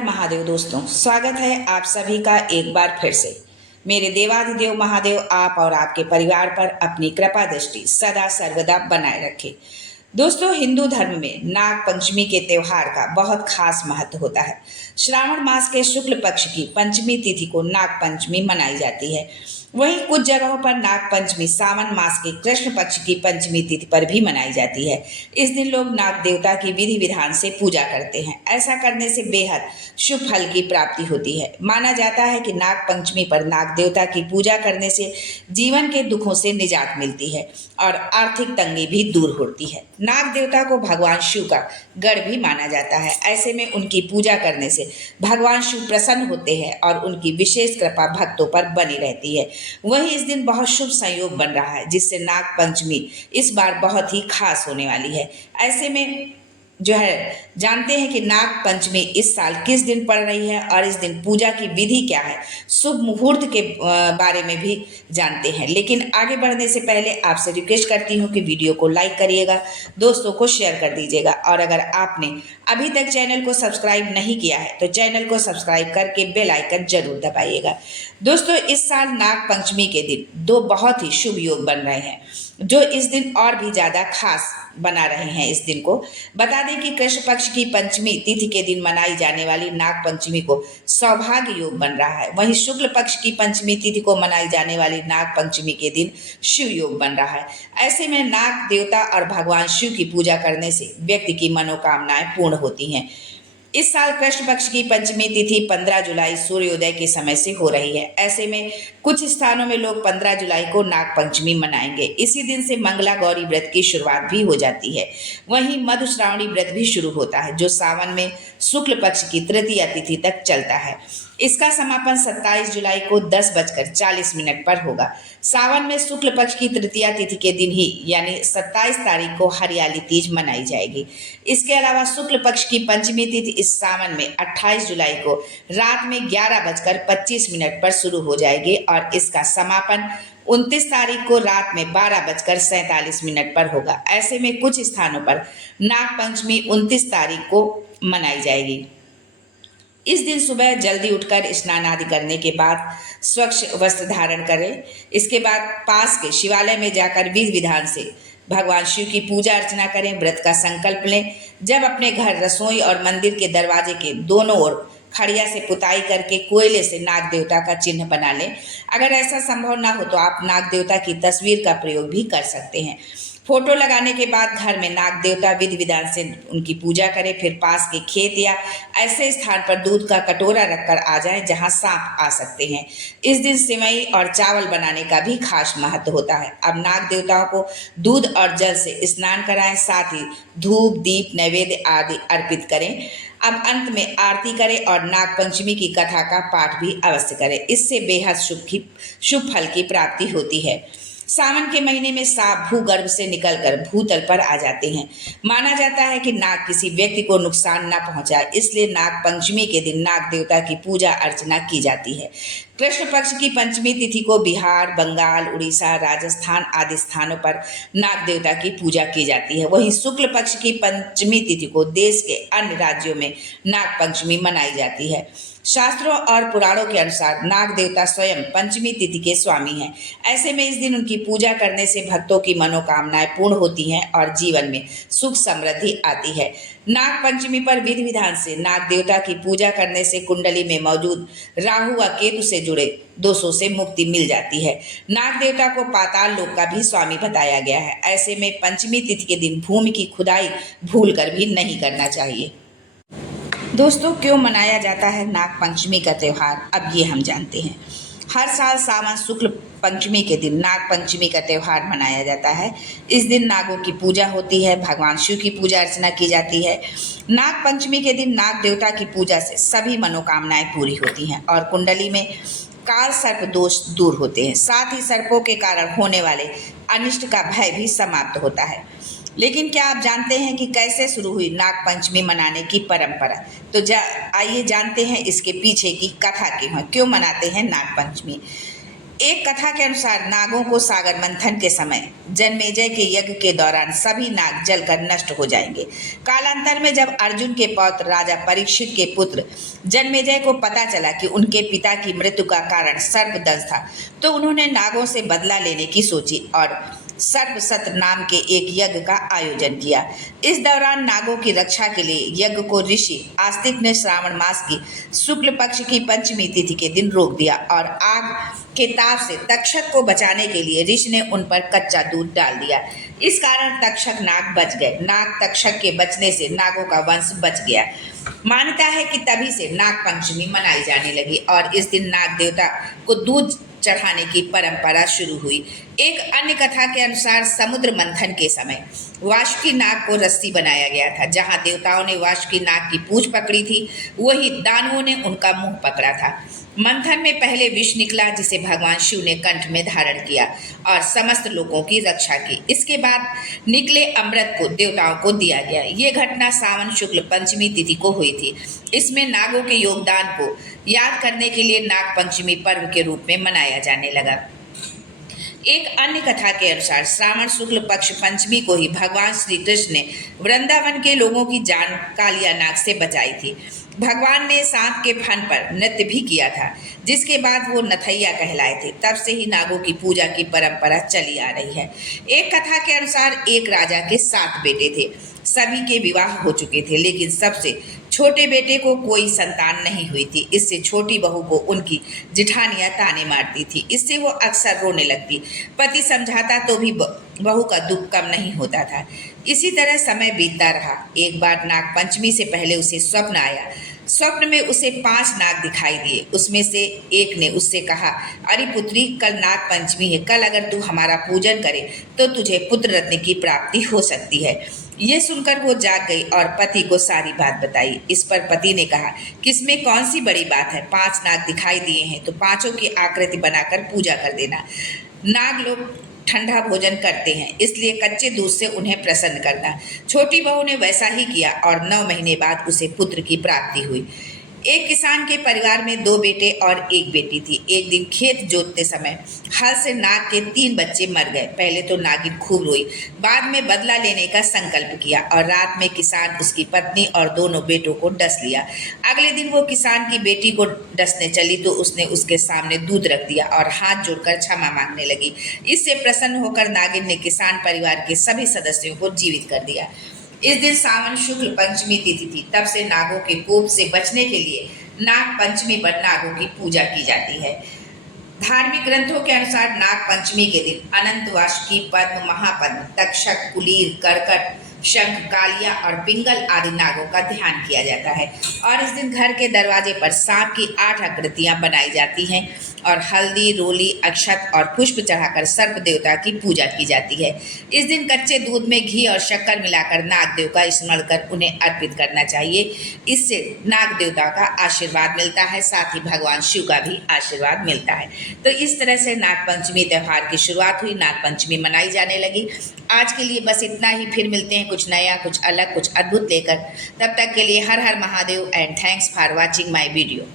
हर महादेव दोस्तों, स्वागत है आप सभी का एक बार फिर से। मेरे देवाधिदेव महादेव आप और आपके परिवार पर अपनी कृपा दृष्टि सदा सर्वदा बनाए रखे। दोस्तों, हिंदू धर्म में नाग पंचमी के त्योहार का बहुत खास महत्व होता है। श्रावण मास के शुक्ल पक्ष की पंचमी तिथि को नाग पंचमी मनाई जाती है। वहीं कुछ जगहों पर नाग पंचमी सावन मास के कृष्ण पक्ष की पंचमी तिथि पर भी मनाई जाती है। इस दिन लोग नाग देवता की विधि विधान से पूजा करते हैं। ऐसा करने से बेहद शुभ फल की प्राप्ति होती है। माना जाता है कि नाग पंचमी पर नाग देवता की पूजा करने से जीवन के दुखों से निजात मिलती है और आर्थिक तंगी भी दूर होती है। नाग देवता को भगवान शिव का गढ़ भी माना जाता है। ऐसे में उनकी पूजा करने से भगवान शिव प्रसन्न होते हैं और उनकी विशेष कृपा भक्तों पर बनी रहती है। वहीं इस दिन बहुत शुभ संयोग बन रहा है, जिससे नाग पंचमी इस बार बहुत ही खास होने वाली है। ऐसे में जानते हैं कि नाग पंचमी इस साल किस दिन पड़ रही है और इस दिन पूजा की विधि क्या है। शुभ मुहूर्त के बारे में भी जानते हैं। लेकिन आगे बढ़ने से पहले आपसे रिक्वेस्ट करती हूँ कि वीडियो को लाइक करिएगा, दोस्तों को शेयर कर दीजिएगा और अगर आपने अभी तक चैनल को सब्सक्राइब नहीं किया है तो चैनल को सब्सक्राइब करके बेल आइकन जरूर दबाइएगा। दोस्तों, इस साल नाग पंचमी के दिन दो बहुत ही शुभ योग बन रहे हैं, जो इस दिन और भी ज़्यादा खास बना रहे हैं। इस दिन को बता दें कि कृष्ण पक्ष की पंचमी तिथि के दिन मनाई जाने वाली नाग पंचमी को सौभाग्य योग बन रहा है। वहीं शुक्ल पक्ष की पंचमी तिथि को मनाई जाने वाली नाग पंचमी के दिन शिव योग बन रहा है। ऐसे में नाग देवता और भगवान शिव की पूजा करने से व्यक्ति की मनोकामनाएं पूर्ण होती हैं। इस साल कृष्ण पक्ष की पंचमी तिथि 15 जुलाई सूर्योदय के समय से हो रही है। ऐसे में कुछ स्थानों में लोग 15 जुलाई को नाग पंचमी मनाएंगे। इसी दिन से मंगला गौरी व्रत की शुरुआत भी हो जाती है। वहीं मधुश्रावणी व्रत भी शुरू होता है, जो सावन में शुक्ल पक्ष की तृतीया तिथि तक चलता है। इसका समापन 27 जुलाई को 10:40 पर होगा। सावन में शुक्ल पक्ष की तृतीया तिथि के दिन ही यानी 27 तारीख को हरियाली तीज मनाई जाएगी। इसके अलावा शुक्ल पक्ष की पंचमी तिथि इस सावन में 28 जुलाई को रात में 11:25 पर शुरू हो जाएगी और इसका समापन 29 तारीख को रात में 12:47 पर होगा। ऐसे में कुछ स्थानों पर नाग पंचमी 29 तारीख को मनाई जाएगी। इस दिन सुबह जल्दी उठकर स्नान आदि करने के बाद स्वच्छ वस्त्र धारण करें। इसके बाद पास के शिवालय में जाकर विधि विधान से भगवान शिव की पूजा अर्चना करें। व्रत का संकल्प लें। जब अपने घर, रसोई और मंदिर के दरवाजे के दोनों ओर खड़िया से पुताई करके कोयले से नाग देवता का चिन्ह बना लें। अगर ऐसा संभव ना हो तो आप नाग देवता की तस्वीर का प्रयोग भी कर सकते हैं। फोटो लगाने के बाद घर में नाग देवता विधि विधान से उनकी पूजा करें। फिर पास के खेत या ऐसे स्थान पर दूध का कटोरा रखकर आ जाएं जहां सांप आ सकते हैं। इस दिन सिवई और चावल बनाने का भी खास महत्व होता है। अब नाग देवताओं को दूध और जल से स्नान कराएं, साथ ही धूप, दीप, नैवेद्य आदि अर्पित करें। अब अंत में आरती करें और नाग पंचमी की कथा का पाठ भी अवश्य करें। इससे बेहद शुभ फल की प्राप्ति होती है। सावन के महीने में सांप भूगर्भ से निकलकर भूतल पर आ जाते हैं। माना जाता है कि नाग किसी व्यक्ति को नुकसान न पहुंचाए, इसलिए नाग पंचमी के दिन नाग देवता की पूजा अर्चना की जाती है। कृष्ण पक्ष की पंचमी तिथि को बिहार, बंगाल, उड़ीसा, राजस्थान आदि स्थानों पर नाग देवता की पूजा की जाती है। वहीं शुक्ल पक्ष की पंचमी तिथि को देश के अन्य राज्यों में नाग पंचमी मनाई जाती है। शास्त्रों और पुराणों के अनुसार नाग देवता स्वयं पंचमी तिथि के स्वामी हैं। ऐसे में इस दिन उनकी पूजा करने से भक्तों की मनोकामनाएं पूर्ण होती हैं और जीवन में सुख समृद्धि आती है। नाग पंचमी पर विधि विधान से नाग देवता की पूजा करने से कुंडली में मौजूद राहु व केतु से जुड़े दोषों से मुक्ति मिल जाती है। नाग देवता को पाताल लोक का भी स्वामी बताया गया है। ऐसे में पंचमी तिथि के दिन भूमि की खुदाई भूलकर भी नहीं करना चाहिए। दोस्तों, क्यों मनाया जाता है नाग पंचमी का त्यौहार, अब ये हम जानते हैं। हर साल सावन शुक्ल पंचमी के दिन नाग पंचमी का त्यौहार मनाया जाता है। इस दिन नागों की पूजा होती है, भगवान शिव की पूजा अर्चना की जाती है। नाग पंचमी के दिन नाग देवता की पूजा से सभी मनोकामनाएं पूरी होती हैं और कुंडली में काल सर्प दोष दूर होते हैं। साथ ही सर्पों के कारण होने वाले अनिष्ट का भय भी समाप्त होता है। लेकिन क्या आप जानते हैं कि कैसे शुरू हुई नाग पंचमी मनाने की परंपरा? तो आइए जानते हैं इसके पीछे की कथा क्यों है, क्यों मनाते हैं नाग पंचमी। एक कथा के अनुसार नागों को सागर मंथन के समय जन्मेजय के यज्ञ के दौरान सभी नाग जलकर नष्ट हो जाएंगे। कालांतर में जब अर्जुन के पौत्र राजा परीक्षित के पुत्र जन्मेजय को पता चला कि उनके पिता की मृत्यु का कारण सर्पदंश था, तो उन्होंने नागों से बदला लेने की सोची और सर्पसत्र नाम के एक यज्ञ का आयोजन किया। इस दौरान नागों की रक्षा के लिए यज्ञ को ऋषि आस्तिक ने श्रावण मास की शुक्ल पक्ष की पंचमी तिथि के दिन रोक दिया और आग के ताप से तक्षक को बचाने के लिए ऋषि ने उन पर कच्चा दूध डाल दिया। इस कारण तक्षक नाग बच गए। नाग तक्षक के बचने से नागों का वंश बच गया। मान्यता है कि तभी से नाग पंचमी मनाई जाने लगी और इस दिन नाग देवता को दूध चढ़ाने की परंपरा शुरू हुई। एक अन्य कथा के अनुसार समुद्र मंथन के समय वासुकी नाग को रस्सी बनाया गया था। जहां देवताओं ने वासुकी नाग की पूंछ पकड़ी थी, वही दानवों ने उनका मुंह पकड़ा था। मंथन में पहले विष निकला, जिसे भगवान शिव ने कंठ में धारण किया और समस्त लोगों की रक्षा की। इसके बाद निकले अमृत को देवताओं को दिया गया। ये घटना सावन शुक्ल पंचमी तिथि को हुई थी। इसमें नागों के योगदान को याद करने के लिए नाग पंचमी पर्व के रूप में मनाया जाने लगा। एक अन्य कथा के अनुसार श्रावण शुक्ल पक्ष पंचमी को ही भगवान श्री कृष्ण ने वृंदावन के लोगों की जान कालिया नाग से बचाई थी। भगवान ने सांप के फन पर नृत्य भी किया था, जिसके बाद वो नथैया कहलाए थे। तब से ही नागों की पूजा की परंपरा चली आ रही है। एक कथा के अनुसार एक राजा के 7 बेटे थे। सभी के विवाह हो चुके थे, लेकिन सबसे छोटे बेटे को कोई संतान नहीं हुई थी। इससे छोटी बहू को उनकी जिठानियां ताने मारती थी। इससे वो अक्सर रोने लगती। पति समझाता तो भी बहू का दुख कम नहीं होता था। इसी तरह समय बीतता रहा। एक बार नाग पंचमी से पहले उसे स्वप्न आया। स्वप्न में उसे 5 नाग दिखाई दिए। उसमें से एक ने उससे कहा, अरे पुत्री, कल नाग पंचमी है। कल अगर तू हमारा पूजन करे तो तुझे पुत्र रत्न की प्राप्ति हो सकती है। ये सुनकर वो जाग गई और पति को सारी बात बताई। इस पर पति ने कहा कि इसमें कौन सी बड़ी बात है। 5 नाग दिखाई दिए हैं तो 5 की आकृति बनाकर पूजा कर देना। नाग लोग ठंडा भोजन करते हैं, इसलिए कच्चे दूध से उन्हें प्रसन्न करना। छोटी बहू ने वैसा ही किया और 9 महीने बाद उसे पुत्र की प्राप्ति हुई। एक किसान के परिवार में 2 बेटे और 1 बेटी थी। एक दिन खेत जोतते समय हल से नाग के 3 बच्चे मर गए। पहले तो नागिन खूब रोई, बाद में बदला लेने का संकल्प किया और रात में किसान, उसकी पत्नी और दोनों बेटों को डस लिया। अगले दिन वो किसान की बेटी को डसने चली तो उसने उसके सामने दूध रख दिया और हाथ जोड़कर क्षमा मांगने लगी। इससे प्रसन्न होकर नागिन ने किसान परिवार के सभी सदस्यों को जीवित कर दिया। इस दिन सावन शुक्ल पंचमी तिथि थी। तब से नागों के कोप से बचने के लिए नाग पंचमी पर नागों की पूजा की जाती है। धार्मिक ग्रंथों के अनुसार नाग पंचमी के दिन अनंत, वासुकी, पद्म, महापद्म, तक्षक, कुलीर, करकट, शंख, कालिया और पिंगल आदि नागों का ध्यान किया जाता है और इस दिन घर के दरवाजे पर सांप की 8 आकृतियां बनाई जाती हैं और हल्दी, रोली, अक्षत और पुष्प चढ़ाकर सर्प देवता की पूजा की जाती है। इस दिन कच्चे दूध में घी और शक्कर मिलाकर नाग देव का स्मरण कर उन्हें अर्पित करना चाहिए। इससे नाग देवता का आशीर्वाद मिलता है, साथ ही भगवान शिव का भी आशीर्वाद मिलता है। तो इस तरह से नाग पंचमी त्यौहार की शुरुआत हुई, नाग पंचमी मनाई जाने लगी। आज के लिए बस इतना ही। फिर मिलते हैं कुछ नया, कुछ अलग, कुछ अद्भुत लेकर। तब तक के लिए हर हर Mahadev and thanks for watching my video.